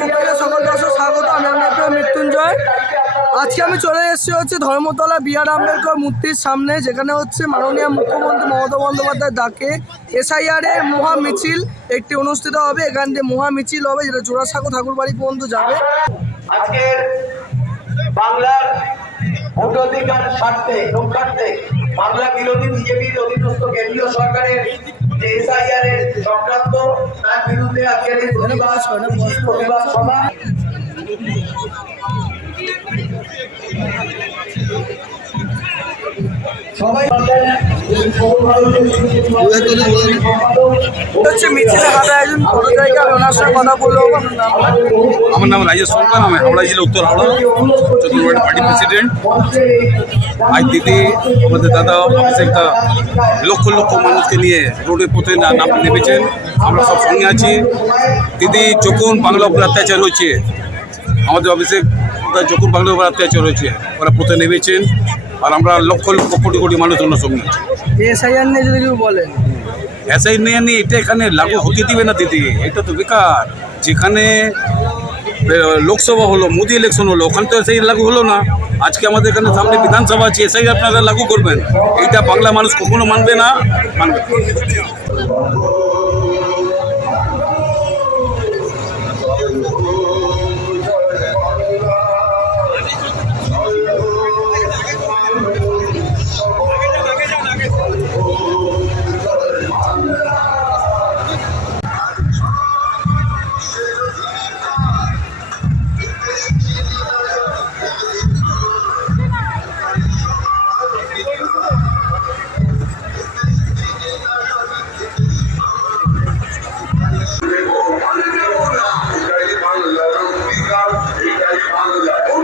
পক্ষে সকল দর্শক স্বাগত, আমি আপনার মৃত্যুঞ্জয়। আজকে আমি চলে এসেছি হচ্ছে ধর্মতলা বি আর আম্বেদকর মূর্তির সামনে, যেখানে হচ্ছে মাননীয় মুখ্যমন্ত্রী মমতা বন্দ্যোপাধ্যায় ডাকে এসআইআর মহা মিছিল একটি অনুষ্ঠিত হবে। এখান দিয়ে মহা মিছিল হবে, যেটা জোড়াসাঁকো ঠাকুরবাড়ি পর্যন্ত যাবে। আজকের বাংলার ভোটাধিকার স্বার্থে রক্ষার্থে বাংলা বিরোধী বিজেপির অধীনস্থ কেন্দ্রীয় সরকারের যে এসআইআর এর সংক্রান্ত তার বিরুদ্ধে আজকের প্রতিবাদ সভা। সবাই আমার নাম রাজেশ সরকার, আমি হাওড়া জেলা উত্তর হাওড়া চতুর্থ পার্টি প্রেসিডেন্ট। আজ দিদি, আমাদের দাদা, অফিসে একটা লক্ষ লক্ষ মানুষকে নিয়ে রোডে পথে নাম নেমেছেন। আমরা সব সঙ্গে আছি। দিদি, যখন বাংলা উপর অত্যাচার হয়েছে, আমাদের দা যখন বাংলা উপর অত্যাচার হয়েছে, ওরা পথে নেমেছেন। আর আমরা লক্ষ লক্ষ কোটি কোটি মানুষ ওনার সঙ্গে আছি। এসআইআর নিয়ে যদি কেউ বলেন এসআই নিয়ে নিয়ে এটা এখানে লাগু হতে দিবে না দিদি এটা তো বেকার। যেখানে লোকসভা হলো মোদি ইলেকশন হলো ওখানে তো এসআই লাগু হলো না। আজকে আমাদের এখানে সামনে বিধানসভা আছে এসআই আপনারা লাগু করবেন। এইটা বাংলা মানুষ কখনো মানবে না মানবে না।